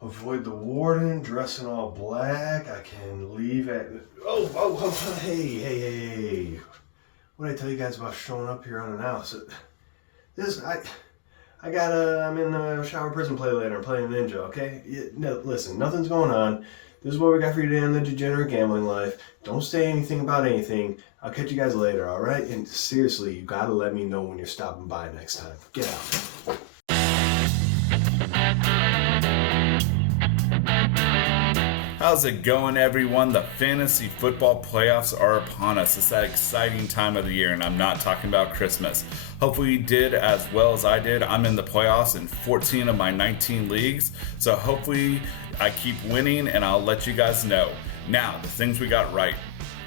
avoid the warden, dress in all black. I can leave at... Hey. What did I tell you guys about showing up here unannounced? I'm in the shower prison play later, playing Ninja, okay? No, listen, nothing's going on. This is what we got for you today on the Degenerate Gambling Life. Don't say anything about anything. I'll catch you guys later, alright? And seriously, you gotta let me know when you're stopping by next time. Get out. How's it going, everyone? The fantasy football playoffs are upon us. It's that exciting time of the year, and I'm not talking about Christmas. Hopefully you did as well as I did. I'm in the playoffs in 14 of my 19 leagues, so hopefully I keep winning, and I'll let you guys know. Now, the things we got right.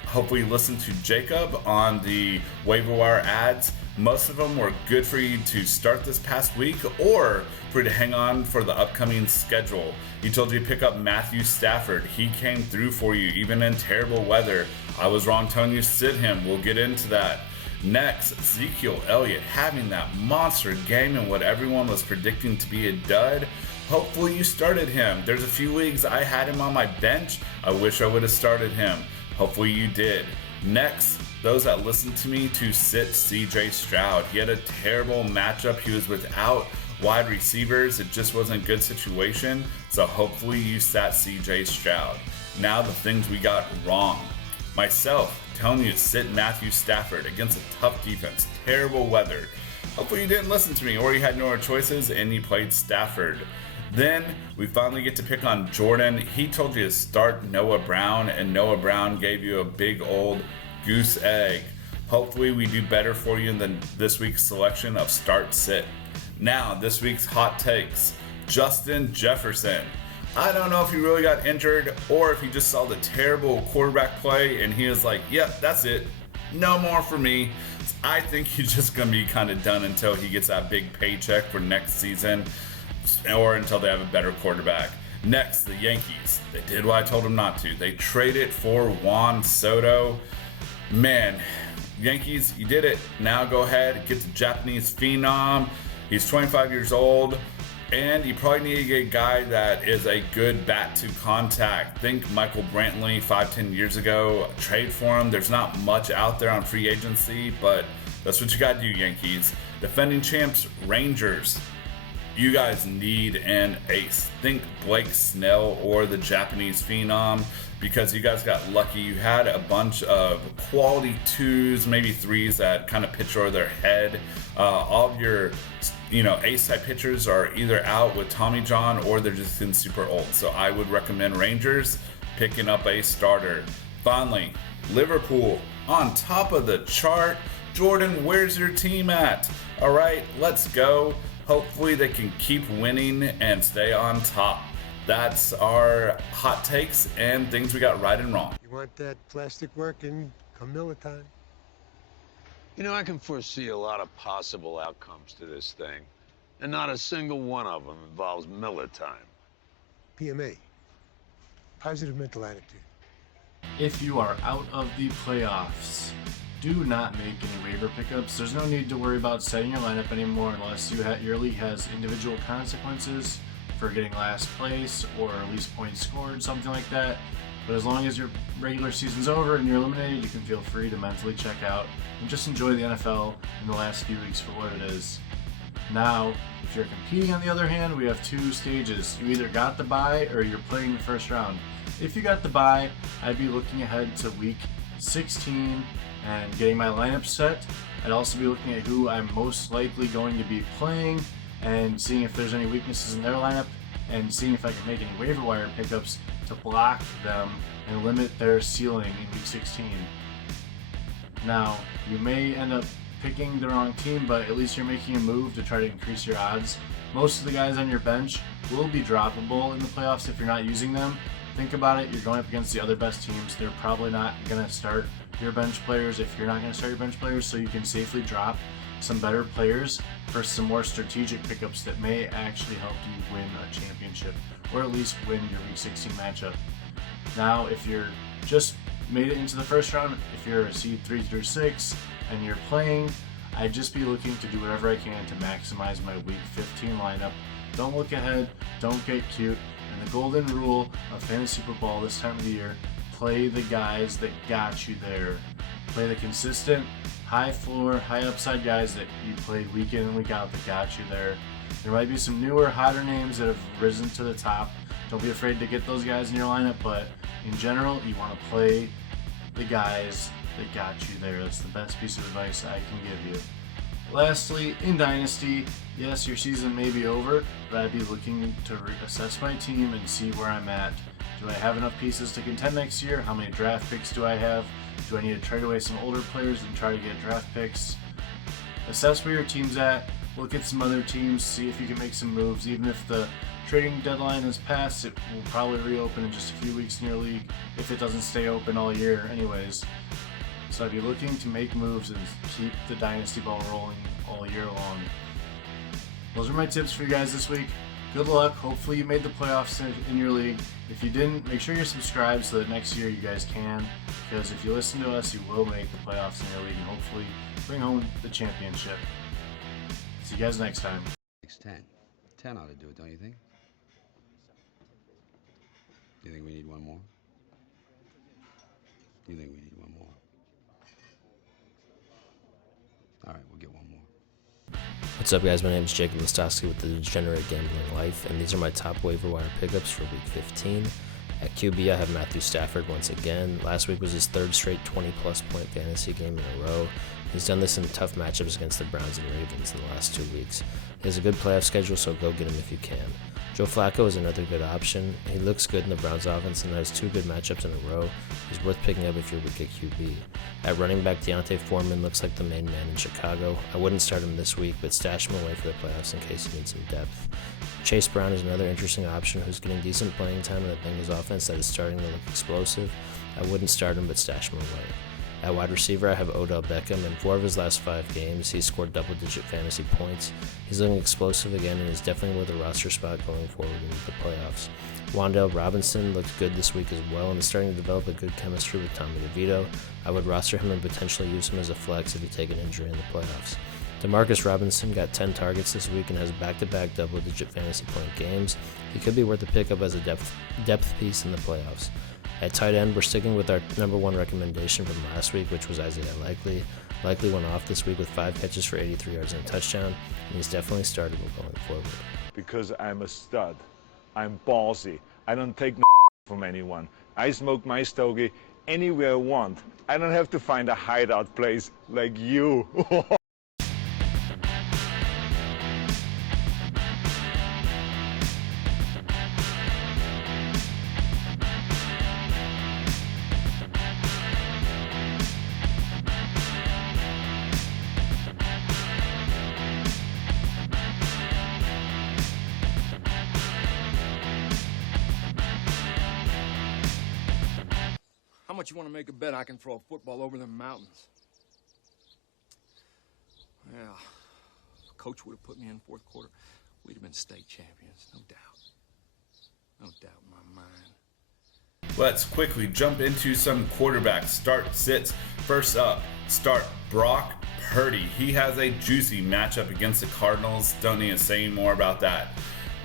Hopefully you listened to Jacob on the waiver wire ads. Most of them were good for you to start this past week or for you to hang on for the upcoming schedule. He told you to pick up Matthew Stafford. He came through for you even in terrible weather. I was wrong telling you to sit him. We'll get into that. Next, Ezekiel Elliott having that monster game and what everyone was predicting to be a dud. Hopefully you started him. There's a few leagues I had him on my bench. I wish I would have started him. Hopefully you did. Next, those that listened to me to sit CJ Stroud. He had a terrible matchup. He was without wide receivers. It just wasn't a good situation. So hopefully you sat CJ Stroud. Now the things we got wrong. Myself telling you to sit Matthew Stafford against a tough defense. Terrible weather. Hopefully you didn't listen to me or you had no other choices and you played Stafford. Then we finally get to pick on Jordan. He told you to start Noah Brown, and Noah Brown gave you a big old goose egg. Hopefully we do better for you than this week's selection of start sit. Now, this week's hot takes. Justin Jefferson. I don't know if he really got injured or if he just saw the terrible quarterback play and he was like, yep, that's it. No more for me. I think he's just going to be kind of done until he gets that big paycheck for next season or until they have a better quarterback. Next, the Yankees. They did what I told them not to. They traded for Juan Soto. Man, Yankees, you did it. Now go ahead, get the Japanese phenom. He's 25 years old, and you probably need to get a guy that is a good bat to contact. Think Michael Brantley 5-10 years ago. Trade for him. There's not much out there on free agency, but that's what you got to do, Yankees. Defending champs, Rangers. You guys need an ace. Think Blake Snell or the Japanese phenom, because you guys got lucky. You had a bunch of quality 2s, maybe 3s that kind of pitch over their head. All of your ace type pitchers are either out with Tommy John or they're just in super old. So I would recommend Rangers picking up a starter. Finally, Liverpool on top of the chart. Jordan, where's your team at? All right, let's go. Hopefully they can keep winning and stay on top. That's our hot takes and things we got right and wrong. You want that plastic working? Come Miller time. You know, I can foresee a lot of possible outcomes to this thing, and not a single one of them involves Miller time. PMA. Positive mental attitude. If you are out of the playoffs, do not make any waiver pickups. There's no need to worry about setting your lineup anymore unless your league has individual consequences for getting last place or least points scored, something like that. But as long as your regular season's over and you're eliminated, you can feel free to mentally check out and just enjoy the NFL in the last few weeks for what it is. Now, if you're competing on the other hand, we have 2 stages. You either got the bye or you're playing the first round. If you got the bye, I'd be looking ahead to week 16 and getting my lineup set. I'd also be looking at who I'm most likely going to be playing and seeing if there's any weaknesses in their lineup and seeing if I can make any waiver wire pickups to block them and limit their ceiling in week 16. Now, you may end up picking the wrong team, but at least you're making a move to try to increase your odds. Most of the guys on your bench will be droppable in the playoffs if you're not using them. Think about it, you're going up against the other best teams. They're probably not going to start your bench players if you're not going to start your bench players, so you can safely drop some better players for some more strategic pickups that may actually help you win a championship or at least win your week 16 matchup. Now, if you're just made it into the first round, if you're a seed 3 through 6 and you're playing, I'd just be looking to do whatever I can to maximize my week 15 lineup. Don't look ahead, don't get cute, and And the golden rule of fantasy football this time of the year: play the guys that got you there. Play the consistent, high floor, high upside guys that you played week in and week out that got you there. There might be some newer, hotter names that have risen to the top. Don't be afraid to get those guys in your lineup, but in general, you want to play the guys that got you there. That's the best piece of advice I can give you. Lastly, in Dynasty, yes, your season may be over, but I'd be looking to assess my team and see where I'm at. Do I have enough pieces to contend next year? How many draft picks do I have? Do I need to trade away some older players and try to get draft picks? Assess where your team's at. Look at some other teams, see if you can make some moves. Even if the trading deadline has passed, it will probably reopen in just a few weeks in your league if it doesn't stay open all year anyways. So I'd be looking to make moves and keep the dynasty ball rolling all year long. Those are my tips for you guys this week. Good luck. Hopefully you made the playoffs in your league. If you didn't, make sure you're subscribed so that next year you guys can. Because if you listen to us, you will make the playoffs in your league and hopefully bring home the championship. See you guys next time. 10. 10 ought to do it, don't you think? You think we need one more? You think we need one more? All right, we'll get one more. What's up, guys? My name is Jacob Listowski with the Degenerate Gambling Life, and these are my top waiver wire pickups for Week 15. At QB, I have Matthew Stafford once again. Last week was his third straight 20-plus point fantasy game in a row. He's done this in tough matchups against the Browns and Ravens in the last 2 weeks. He has a good playoff schedule, so go get him if you can. Joe Flacco is another good option. He looks good in the Browns offense and has 2 good matchups in a row. He's worth picking up if you're weak at QB. At running back, Deontay Foreman looks like the main man in Chicago. I wouldn't start him this week, but stash him away for the playoffs in case you need some depth. Chase Brown is another interesting option who's getting decent playing time in the Bengals offense that is starting to look explosive. I wouldn't start him, but stash him away. At wide receiver, I have Odell Beckham. In 4 of his last 5 games, he's scored double-digit fantasy points. He's looking explosive again and is definitely worth a roster spot going forward into the playoffs. Wan'Dale Robinson looked good this week as well and is starting to develop a good chemistry with Tommy DeVito. I would roster him and potentially use him as a flex if you take an injury in the playoffs. Demarcus Robinson got 10 targets this week and has back-to-back double-digit fantasy point games. He could be worth a pickup as a depth piece in the playoffs. At tight end, we're sticking with our number 1 recommendation from last week, which was Isaiah Likely. Likely went off this week with 5 catches for 83 yards and a touchdown, and he's definitely startable going forward. Because I'm a stud. I'm ballsy. I don't take no from anyone. I smoke my stogie anywhere I want. I don't have to find a hideout place like you. How much you want to make a bet I can throw a football over the mountains? Well, if Coach would have put me in 4th quarter, we'd have been state champions, no doubt. No doubt in my mind. Let's quickly jump into some quarterback start sits. First up, start Brock Purdy. He has a juicy matchup against the Cardinals. Don't need to say any more about that.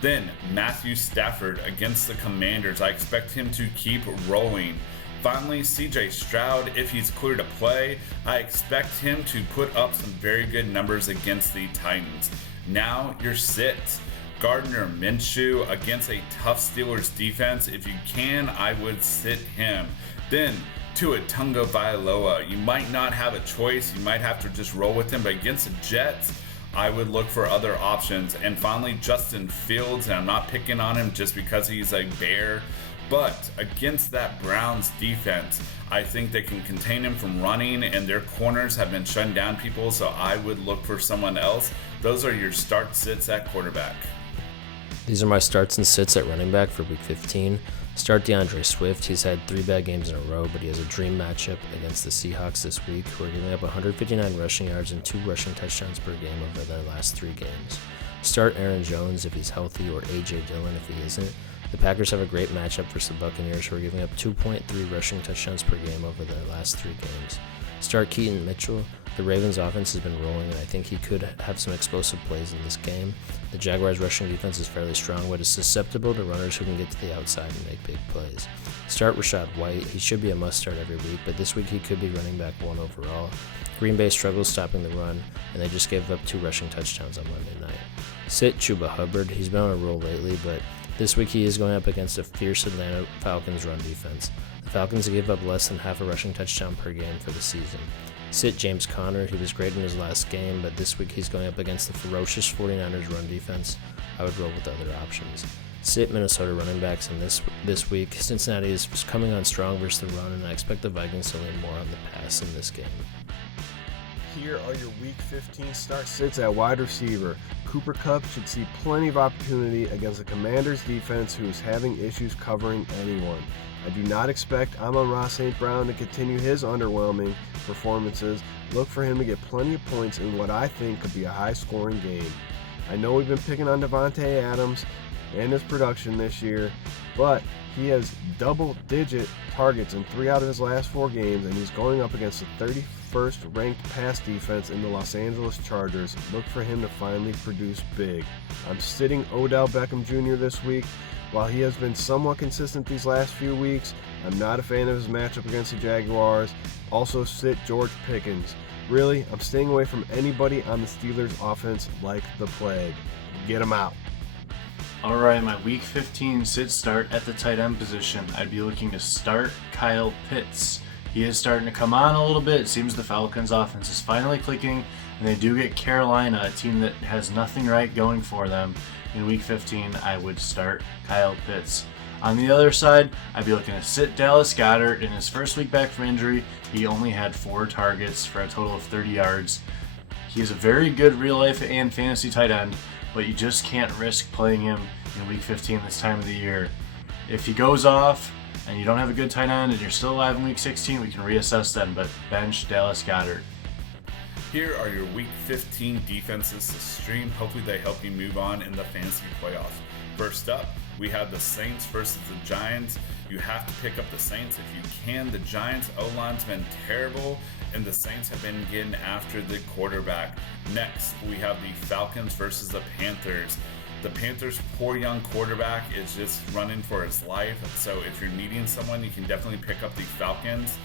Then Matthew Stafford against the Commanders. I expect him to keep rolling. Finally, CJ Stroud, if he's clear to play, I expect him to put up some very good numbers against the Titans. Now, your sits. Gardner Minshew against a tough Steelers defense. If you can, I would sit him. Then, Tua Tagovailoa. You might not have a choice. You might have to just roll with him. But against the Jets, I would look for other options. And finally, Justin Fields. And I'm not picking on him just because he's a Bear. But against that Browns defense, I think they can contain him from running, and their corners have been shutting down people, so I would look for someone else. Those are your start sits at quarterback. These are my starts and sits at running back for Week 15. Start DeAndre Swift. He's had 3 bad games in a row, but he has a dream matchup against the Seahawks this week, who are giving up 159 rushing yards and 2 rushing touchdowns per game over their last 3 games. Start Aaron Jones if he's healthy, or A.J. Dillon if he isn't. The Packers have a great matchup versus the Buccaneers, who are giving up 2.3 rushing touchdowns per game over their last 3 games. Start Keaton Mitchell. The Ravens' offense has been rolling, and I think he could have some explosive plays in this game. The Jaguars' rushing defense is fairly strong, but is susceptible to runners who can get to the outside and make big plays. Start Rashad White. He should be a must-start every week, but this week he could be running back 1 overall. Green Bay struggles stopping the run, and they just gave up 2 rushing touchdowns on Monday night. Sit Chuba Hubbard. He's been on a roll lately, but this week he is going up against a fierce Atlanta Falcons run defense. The Falcons give up less than half a rushing touchdown per game for the season. Sit James Conner. He was great in his last game, but this week he's going up against the ferocious 49ers run defense. I would roll with other options. Sit Minnesota running backs, and this week Cincinnati is coming on strong versus the run, and I expect the Vikings to lean more on the pass in this game. Here are your Week 15 start sits at wide receiver. Cooper Kupp should see plenty of opportunity against the Commanders' defense, who is having issues covering anyone. I do not expect Amon-Ra St. Brown to continue his underwhelming performances. Look for him to get plenty of points in what I think could be a high-scoring game. I know we've been picking on Devontae Adams and his production this year, but he has double-digit targets in 3 out of his last 4 games, and he's going up against the 31st ranked pass defense in the Los Angeles Chargers. Look for him to finally produce big. I'm sitting Odell Beckham Jr. this week. While he has been somewhat consistent these last few weeks, I'm not a fan of his matchup against the Jaguars. Also sit George Pickens. Really, I'm staying away from anybody on the Steelers offense like the plague. Get him out. Alright, my Week 15 sit start at the tight end position. I'd be looking to start Kyle Pitts. He is starting to come on a little bit. It seems the Falcons' offense is finally clicking, and they do get Carolina, a team that has nothing right going for them. In Week 15, I would start Kyle Pitts. On the other side, I'd be looking to sit Dallas Goedert. In his first week back from injury, he only had 4 targets for a total of 30 yards. He is a very good real-life and fantasy tight end, but you just can't risk playing him in Week 15 this time of the year. If he goes off and you don't have a good tight end and you're still alive in Week 16, we can reassess then, but bench Dallas Goedert. Here are your Week 15 defenses to stream. Hopefully they help you move on in the fantasy playoffs. First up, we have the Saints versus the Giants. You have to pick up the Saints if you can. The Giants' O-line's been terrible, and the Saints have been getting after the quarterback. Next, we have the Falcons versus the Panthers. The Panthers' poor young quarterback is just running for his life, so if you're needing someone, you can definitely pick up the Falcons.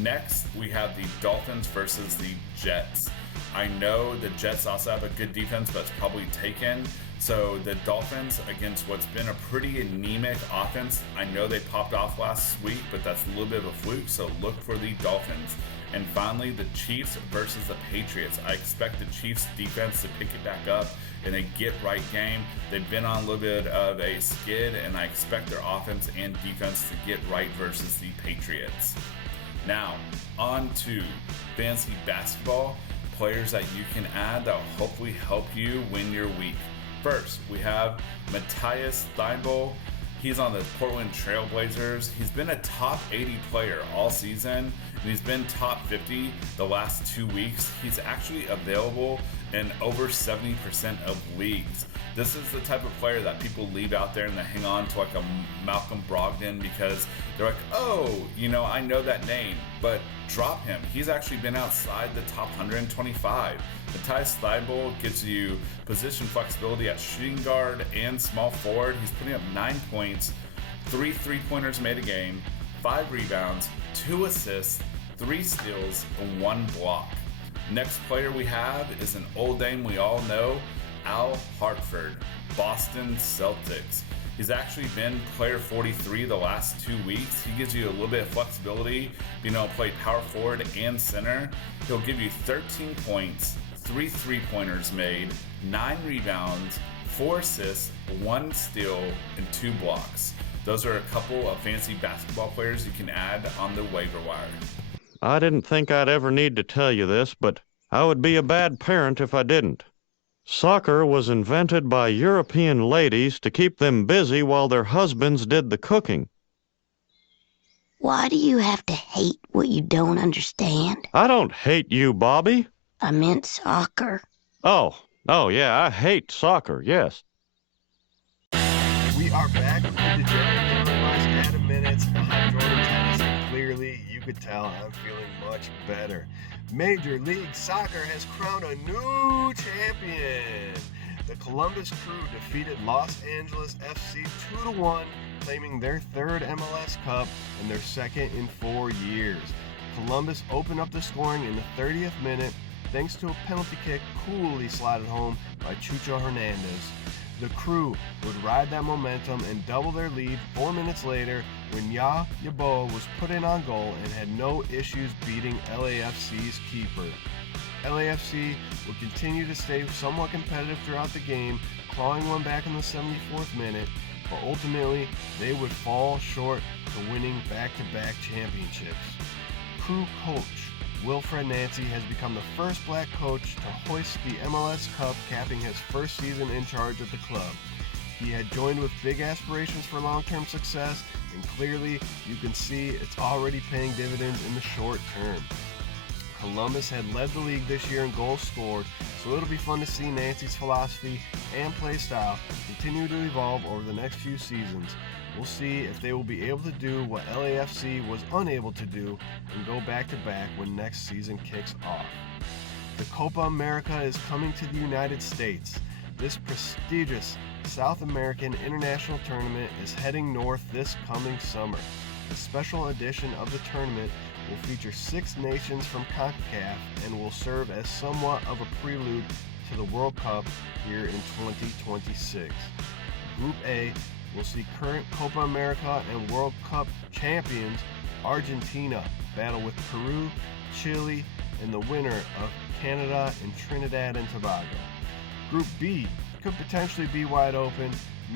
Next, we have the Dolphins versus the Jets. I know the Jets also have a good defense, but it's probably taken. So the Dolphins against what's been a pretty anemic offense. I know they popped off last week, but that's a little bit of a fluke, so look for the Dolphins. And finally, the Chiefs versus the Patriots. I expect the Chiefs defense to pick it back up in a get-right game. They've been on a little bit of a skid, and I expect their offense and defense to get right versus the Patriots. Now, on to fantasy basketball, players that you can add that will hopefully help you win your week. First, we have Matthias Thybulle. He's on the Portland Trail Blazers. He's been a top 80 player all season, and he's been top 50 the last 2 weeks. He's actually available in over 70% of leagues. This is the type of player that people leave out there and they hang on to, like a Malcolm Brogdon, because they're like, oh, I know that name, but drop him. He's actually been outside the top 125. Matthias Thybulle gives you position flexibility at shooting guard and small forward. He's putting up 9 points, 3 3-pointers made a game, 5 rebounds, 2 assists, 3 steals, and 1 block. Next player we have is an old name we all know, Al Horford, Boston Celtics. He's actually been player 43 the last 2 weeks. He gives you a little bit of flexibility, being able to play power forward and center. He'll give you 13 points, 3 3-pointers made, 9 rebounds, 4 assists, 1 steal, and 2 blocks. Those are a couple of fantasy basketball players you can add on the waiver wire. I didn't think I'd ever need to tell you this, but I would be a bad parent if I didn't. Soccer was invented by European ladies to keep them busy while their husbands did the cooking. Why do you have to hate what you don't understand? I don't hate you, Bobby. I meant soccer. Oh, yeah, I hate soccer, yes. We are back with the degenerate last Adam minutes behind Jordan Tennis. Clearly clearly you could tell I'm feeling much better. Major League Soccer has crowned a new champion. The Columbus Crew defeated Los Angeles FC 2-1, claiming their third MLS Cup and their second in 4 years. Columbus opened up the scoring in the 30th minute thanks to a penalty kick coolly slotted home by Chucho Hernandez. The Crew would ride that momentum and double their lead 4 minutes later when Yaboa was put in on goal and had no issues beating LAFC's keeper. LAFC would continue to stay somewhat competitive throughout the game, clawing one back in the 74th minute, but ultimately they would fall short to winning back-to-back championships. Crew coach Wilfred Nancy has become the first black coach to hoist the MLS Cup, capping his first season in charge of the club. He had joined with big aspirations for long-term success, and clearly you can see it's already paying dividends in the short term. Columbus had led the league this year in goals scored, so it'll be fun to see Nancy's philosophy and play style continue to evolve over the next few seasons. We'll see if they will be able to do what LAFC was unable to do and go back-to-back when next season kicks off. The Copa America is coming to the United States. This prestigious South American international tournament is heading north this coming summer. A special edition of the tournament will feature 6 nations from CONCACAF and will serve as somewhat of a prelude to the World Cup here in 2026. Group A will see current Copa America and World Cup champions Argentina battle with Peru, Chile, and the winner of Canada and Trinidad and Tobago. Group B could potentially be wide open.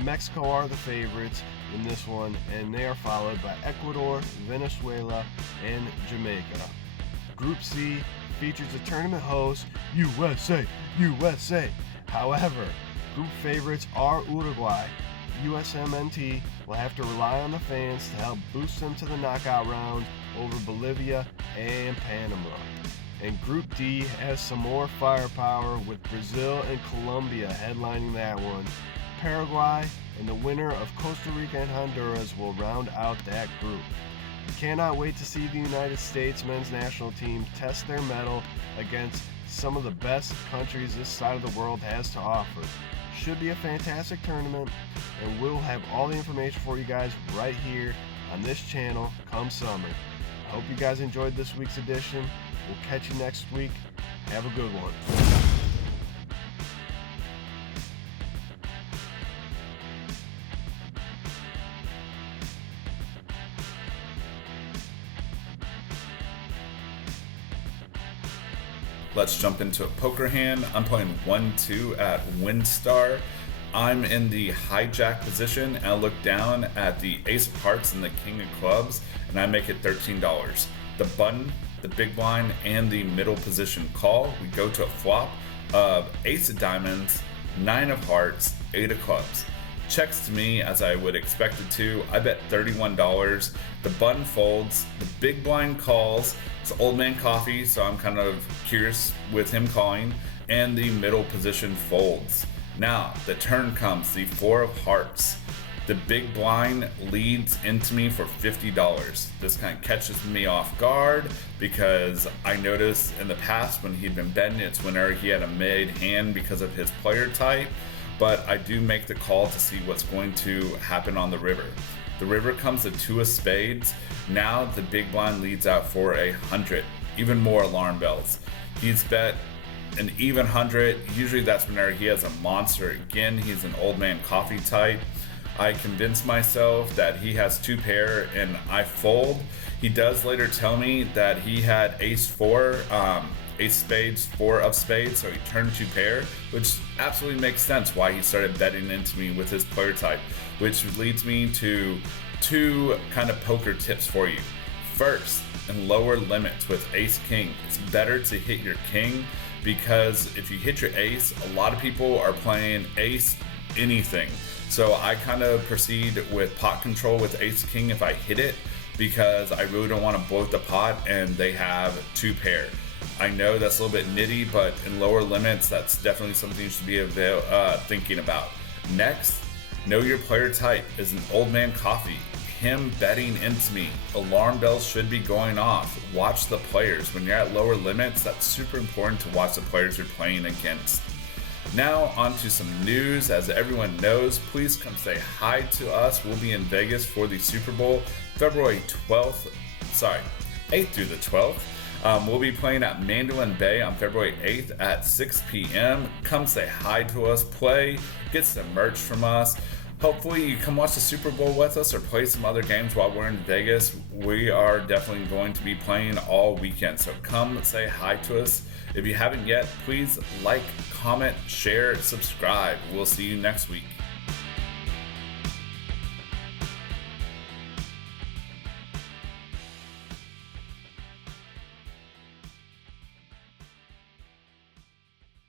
Mexico are the favorites in this one, and they are followed by Ecuador, Venezuela, and Jamaica. Group C features the tournament host USA. However, group favorites are Uruguay. USMNT will have to rely on the fans to help boost them to the knockout round over Bolivia and Panama. And Group D has some more firepower with Brazil and Colombia headlining that one. Paraguay and the winner of Costa Rica and Honduras will round out that group. We cannot wait to see the United States men's national team test their mettle against some of the best countries this side of the world has to offer. Should be a fantastic tournament, and we'll have all the information for you guys right here on this channel come summer. I hope you guys enjoyed this week's edition. We'll catch you next week. Have a good one. Let's jump into a poker hand. I'm playing 1-2 at WinStar. I'm in the hijack position, and I look down at the Ace of Hearts and the King of Clubs, and I make it $13. The button, the big blind, and the middle position call. We go to a flop of Ace of Diamonds, 9 of Hearts, 8 of Clubs. Checks to me as I would expect it to. I bet $31. The button folds, the big blind calls. It's Old Man Coffee, so I'm kind of curious with him calling, and the middle position folds. Now, the turn comes, the 4 of Hearts. The big blind leads into me for $50. This kind of catches me off guard because I noticed in the past when he'd been betting it's whenever he had a made hand because of his player type, but I do make the call to see what's going to happen on the river. The river comes to 2 of spades. Now the big blind leads out for 100. Even more alarm bells. He's bet an even 100. Usually that's whenever he has a monster. Again, he's an Old Man Coffee type. I convince myself that he has 2 pair and I fold. He does later tell me that he had ace spades, 4 of spades, so he turned 2 pair, which absolutely makes sense why he started betting into me with his player type, which leads me to 2 kind of poker tips for you. First, in lower limits with ace king, it's better to hit your king because if you hit your ace, a lot of people are playing ace anything. So I kind of proceed with pot control with ace king if I hit it because I really don't want to bloat the pot and they have 2 pair. I know that's a little bit nitty, but in lower limits, that's definitely something you should be thinking about. Next, know your player type. Is an Old Man Coffee. him betting into me. Alarm bells should be going off. Watch the players. When you're at lower limits, that's super important to watch the players you're playing against. Now on to some news. As everyone knows, please come say hi to us. We'll be in Vegas for the Super Bowl February 8th through the 12th. We'll be playing at Mandalay Bay on February 8th at 6 p.m. Come say hi to us, play, get some merch from us. Hopefully you come watch the Super Bowl with us or play some other games while we're in Vegas. We are definitely going to be playing all weekend, so come say hi to us. If you haven't yet, please like, comment, share, subscribe. We'll see you next week.